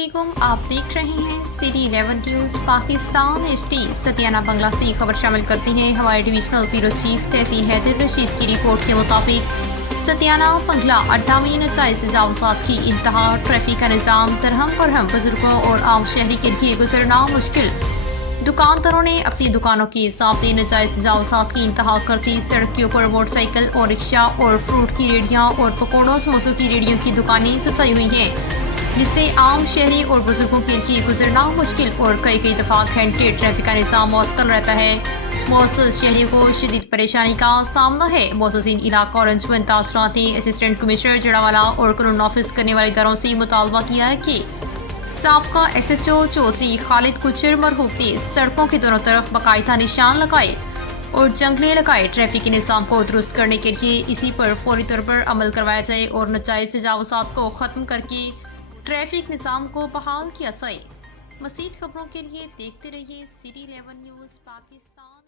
अस्सलामुअलैकुम, आप देख रहे हैं सिटी 11 न्यूज़ पाकिस्तान एसटी। सतियाना बंगला से खबर शामिल करती हैं। हमारे डिविजनल ब्यूरो चीफ तहसील हैदर रशीद की रिपोर्ट के मुताबिक सतियाना बंगला अड्डा में नाजायज़ तजावुज़ात की इंतहा, ट्रैफिक का निज़ाम दरहम बरहम, बुजुर्गों और आम शहरी के लिए गुजरना मुश्किल। दुकानदारों ने अपनी दुकानों के सामने नाजायज़ तजावुज़ात की इंतहा करती सड़क के ऊपर मोटरसाइकिल और रिक्शा और फ्रूट की रेहड़ियाँ और पकौड़ों समोसों की रेहड़ियों की दुकानें सजाई हुई हैं, जिससे आम शहरी और बुजुर्गों के लिए गुजरना मुश्किल और कई दफ़ा घंटे ट्रैफिक का निज़ाम मुअत्तल रहता है। मौसूल शहरियों को शदीद परेशानी का सामना है। मौसूल इलाका और अंजुमन तासरात ने असिस्टेंट कमिश्नर जड़ावाला और कानून नाफिज करने वाले इदारों से मुतालबा किया है कि साबका SHO चौधरी खालिद कुचर मरहूम ने सड़कों के दोनों तरफ बाकायदा निशान लगाए और जंगले लगाए। ट्रैफिक के निज़ाम को दुरुस्त करने के लिए इसी पर फौरी तौर पर अमल करवाया जाए और नाजायज़ तजावुज़ात को ख़त्म करके ट्रैफिक निज़ाम को बहाल किया जाए। मज़ीद खबरों के लिए देखते रहिए सिटी 11 न्यूज़ पाकिस्तान।